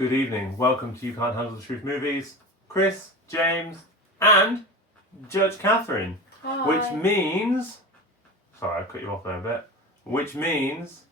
Good evening. Welcome to You Can't Handle the Truth Movies. Chris, James, and Judge Catherine. Hi. Which means... Sorry, I cut you off there a bit. Which means...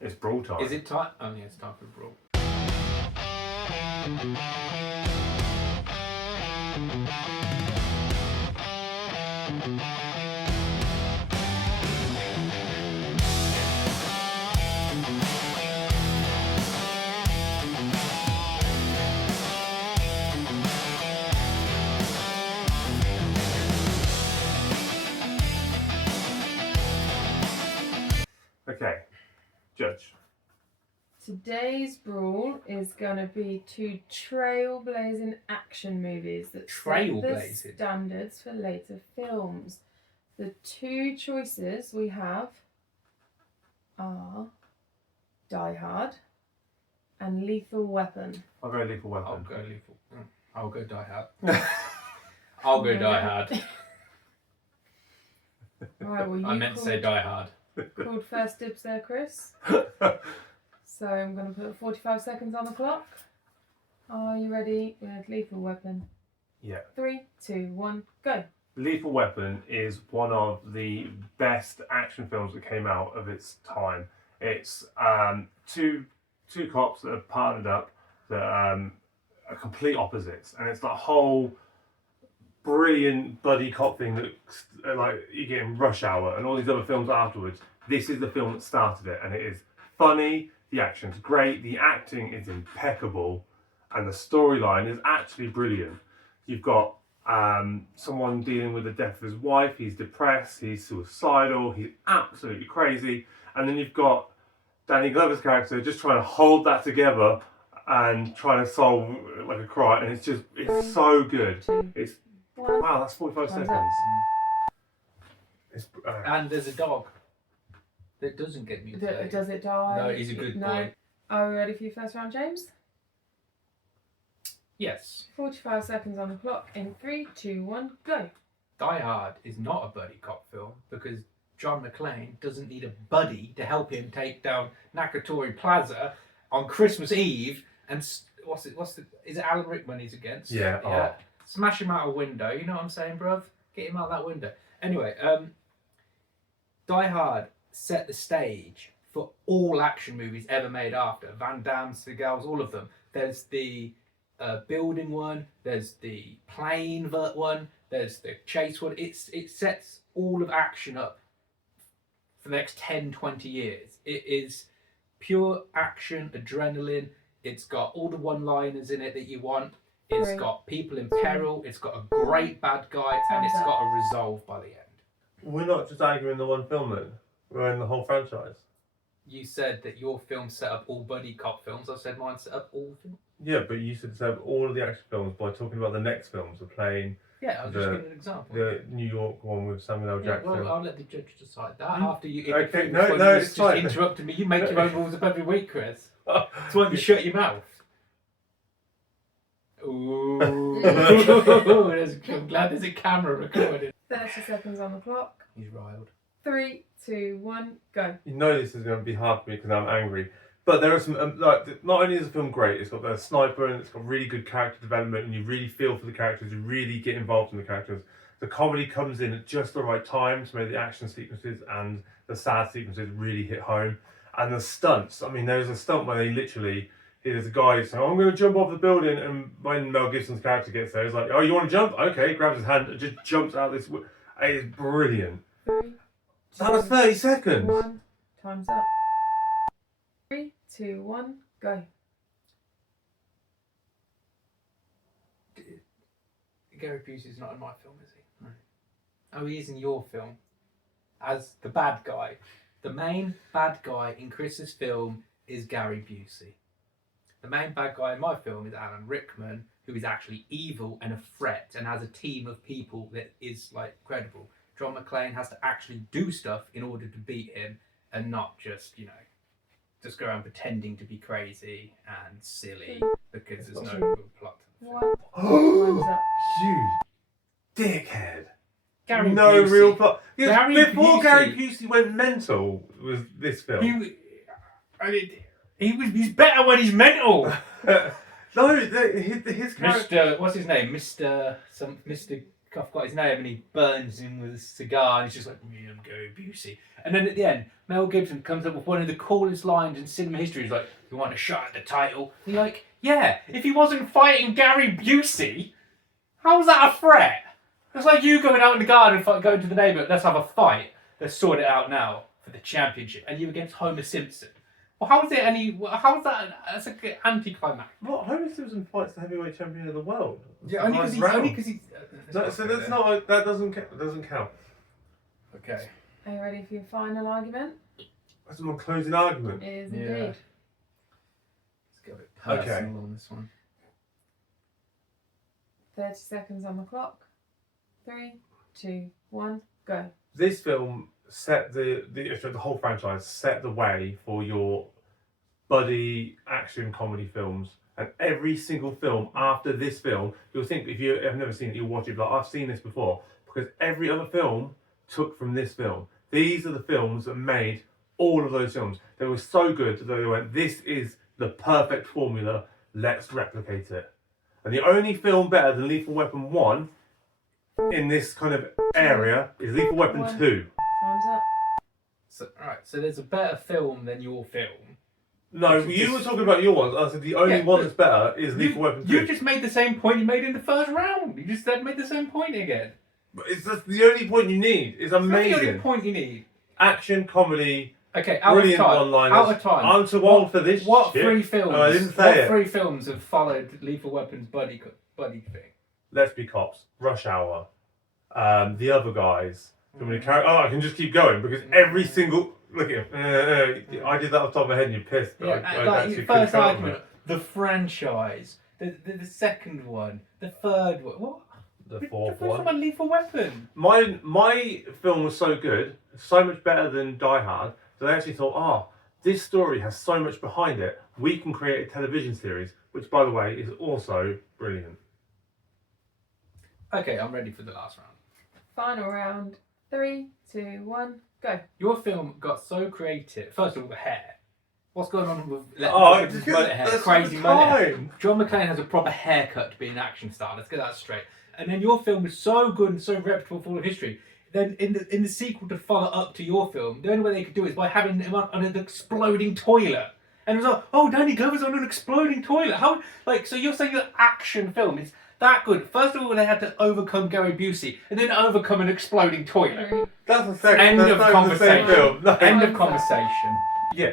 It's Brawl time. Is it time? Oh yeah, it's time for Brawl. Okay. Judge. Today's Brawl is going to be two trailblazing action movies that set the Trailblazing? standards for later films. The two choices we have are Die Hard and Lethal Weapon. I'll go Lethal Weapon. I'll go lethal. I'll go Die Hard. I'll go Die Hard. Right, well, I meant to say Die Hard. called first dibs there, Chris. So I'm going to put 45 seconds on the clock. Are you ready with Lethal Weapon? Yeah. 3, 2, 1, go. Lethal Weapon is one of the best action films that came out of its time. It's two cops that have partnered up that are complete opposites, and it's that whole brilliant buddy cop thing that like you get in Rush Hour and all these other films afterwards. This is the film that started it, and it is funny, the action's great, the acting is impeccable, and the storyline is actually brilliant. You've got someone dealing with the death of his wife, he's depressed, he's suicidal, he's absolutely crazy, and then you've got Danny Glover's character just trying to hold that together and trying to solve like a crime, and it's so good. It's wow, that's 45 seconds. It's, And there's a dog that doesn't get mutilated. Does it die? No, he's a good boy. Are we ready for your first round, James? Yes. 45 seconds on the clock in 3, 2, 1, go. Die Hard is not a buddy cop film because John McClane doesn't need a buddy to help him take down Nakatomi Plaza on Christmas Eve and is it Alan Rickman he's against? Yeah. Oh. Smash him out a window, you know what I'm saying, bruv? Get him out that window. Anyway, Die Hard set the stage for all action movies ever made after. Van Damme, Seagal's, all of them. There's the building one, there's the plane one, there's the chase one. It sets all of action up for the next 10, 20 years. It is pure action, adrenaline. It's got all the one-liners in it that you want. It's got people in peril. It's got a great bad guy, and it's got a resolve by the end. We're not just arguing the one film then. We're in the whole franchise. You said that your film set up all buddy cop films. I said mine set up all films. Yeah, but you said set up all of the action films by talking about the next films, the plane, Yeah, I was just giving an example. the New York one with Samuel L. Yeah, Jackson. well, I'll let the judge decide that after you. Okay, you it's just fine. interrupted me. You make your own rules up every week, Chris. It's when you shut your mouth. Ooh. I'm glad there's a camera recording. 30 seconds on the clock. He's riled. 3, 2, 1, go. You know this is going to be hard for me because I'm angry. But there are some, like, not only is the film great, it's got the sniper and it's got really good character development and you really feel for the characters, you really get involved in the characters. The comedy comes in at just the right time to make the action sequences and the sad sequences really hit home. And the stunts, I mean, there's a stunt where they literally, there's a guy saying, I'm going to jump off the building, and when Mel Gibson's character gets there, he's like, oh, you want to jump? Okay, grabs his hand and just jumps out this. It is brilliant. 3, 2, That was 30 seconds. 1, time's up. 3, 2, 1, go. Gary Busey's not in my film, is he? No. Oh, he is in your film as the bad guy. The main bad guy in Chris's film is Gary Busey. The main bad guy in my film is Alan Rickman, who is actually evil and a threat and has a team of people that is like credible. John McClane has to actually do stuff in order to beat him and not just, just go around pretending to be crazy and silly because there's no real plot to the film. 1, time's up. You dickhead. Gary no Busey. real plot. Gary Before Busey. Gary Busey went mental was this film. He's better when he's mental. No, his character. Mr. What's his name? Mr. I've got his name, and he burns him with a cigar, and he's just like, "Me, I'm Gary Busey." And then at the end, Mel Gibson comes up with one of the coolest lines in cinema history. He's like, "You want a shot at the title?" And you're like, "Yeah." If he wasn't fighting Gary Busey, how's that a threat? It's like you going out in the garden and going to the neighbour. Let's have a fight. Let's sort it out now for the championship. And you against Homer Simpson. Well, how is it any? How is that? That's an anti-climax. What? Homer Simpson fights the heavyweight champion of the world. Yeah, only because he's. No, so that's not. That doesn't count. Okay. Are you ready for your final argument? That's my closing argument. It is Yeah. indeed. Let's go a bit personal Okay. on this one. 30 seconds on the clock. 3, 2, 1, go. This film set the whole franchise set the way for your buddy action comedy films, and every single film after this film, you'll think, if you have never seen it, you'll watch it, but I've seen this before, because every other film took from this film. These are the films that made all of those films. They were so good that they went, this is the perfect formula, let's replicate it. And the only film better than Lethal Weapon 1 in this kind of area is Lethal Weapon 1. 2. Time's up. So there's a better film than your film. No, you were talking about your ones. I said the only one that's better is Lethal Weapon 2. You just made the same point you made in the first round. You just made the same point again. But it's just the only point you need. It's That's the only amazing. point you need. Action, comedy, Okay, out brilliant of time. one-liners. Out of time. I'm too old for this What shit. three films? No, I didn't say what it. three films have followed Lethal Weapon's buddy thing? Let's Be Cops, Rush Hour, The Other Guys. Do you want me to carry? Oh, I can just keep going because every single... Look at him. I did that off the top of my head and you're pissed. Yeah, I like actually your couldn't first come up with argument, it. the franchise, the second one, the third one. What? The We're fourth talking one. about Lethal Weapon. My film was so good, so much better than Die Hard, that I actually thought, this story has so much behind it, we can create a television series, which, by the way, is also brilliant. Okay, I'm ready for the last round. Final round. 3, 2, 1, go. Your film got so creative. First of all, the hair. What's going on with Because mullet hair? that's Crazy the mullet hair. time. John McClane has a proper haircut to be an action star. Let's get that straight. And then your film was so good and so reputable for all of history. Then in the sequel to follow up to your film, the only way they could do it is by having him on an exploding toilet. And it was like, oh, Danny Glover's on an exploding toilet. How? So you're saying that action film is that good? First of all, they had to overcome Gary Busey and then overcome an exploding toilet. That's the second. End that's of not even the same conversation. film. No. End of conversation. Yeah.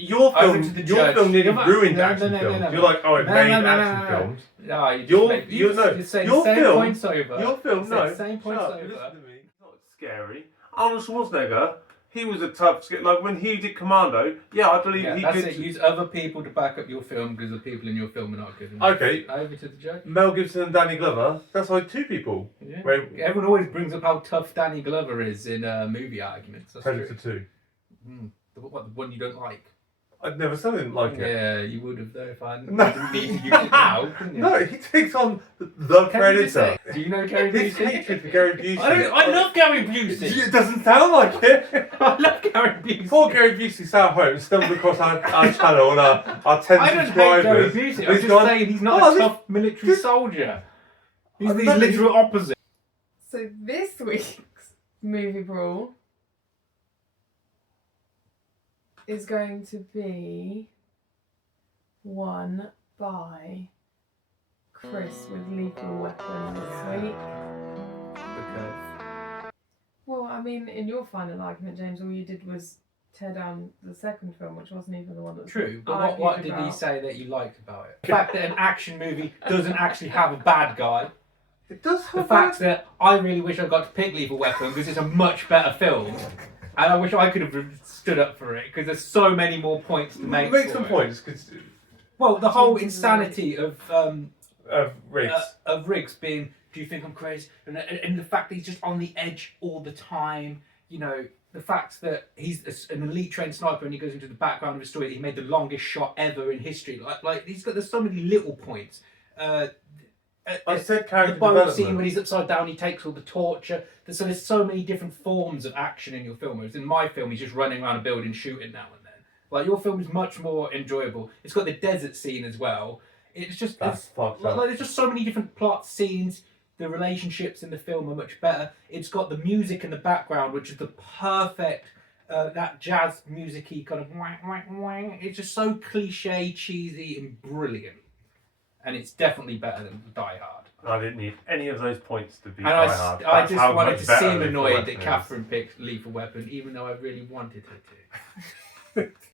Your Over film, to the your judge. film nearly No, ruined no, action no, no, films. no, no. You're like, it No, made no, no, action no, no. films. No, you just Your- make, you- no, you're saying your the same film- points over. Your film, It's no. the same points Shut up, over. listen to me. It's not scary. Arnold Schwarzenegger, he was a tough, like when he did Commando, yeah, I believe Yeah, he that's could. it. Use other people to back up your film because the people in your film are not good enough. Okay. Over to the judge. Mel Gibson and Danny Glover, that's like two people. Yeah. Wait. Everyone always brings up how tough Danny Glover is in movie arguments. That's Predator true. 2. The one you don't like? I'd never said I didn't like it. Yeah, you would have though if I No. didn't need to use it now. Couldn't you? No, he takes on the Can you just Predator. say- Do you know Gary His Busey? hatred for Gary Busey. I love Gary Busey. It doesn't sound like it. I love Gary Busey. Poor Gary Busey sat home, stumbled across our channel and our 10 I don't hate subscribers. Gary Busey. I'm He's just gone, saying he's not "Oh, a this- tough military this- soldier. He's I the bet literal opposite. So this week's movie brawl is going to be won by Chris with Lethal Weapon this week. Because Well, I mean, in your final argument, James, all you did was tear down the second film, which wasn't even the one that was true, but argued what did he about. say that you liked about it? The fact that an action movie doesn't actually have a bad guy. It does The have fact that I really wish I got to pick Lethal Weapon because it's a much better film. And I wish I could have stood up for it because there's so many more points to make. Make for some it. points, because Well, the whole insanity of Riggs. Riggs being, do you think I'm crazy? And the fact that he's just on the edge all the time. You know, the fact that he's an elite trained sniper and he goes into the background of his story that he made the longest shot ever in history. Like there's so many little points. I said The character boat development. scene when he's upside down, he takes all the torture. So there's so many different forms of action in your film. Whereas in my film, he's just running around a building shooting now and then. Like your film is much more enjoyable. It's got the desert scene as well. It's just That's fucked like, up. there's just so many different plot scenes. The relationships in the film are much better. It's got the music in the background, which is the perfect that jazz music-y kind of wang wang wang. It's just so cliche, cheesy, and brilliant. And it's definitely better than Die Hard. I didn't need any of those points to be And Die Hard. I That's just how wanted much to better seem Lethal annoyed Weapon that is. Catherine picked Lethal Weapon, even though I really wanted her to.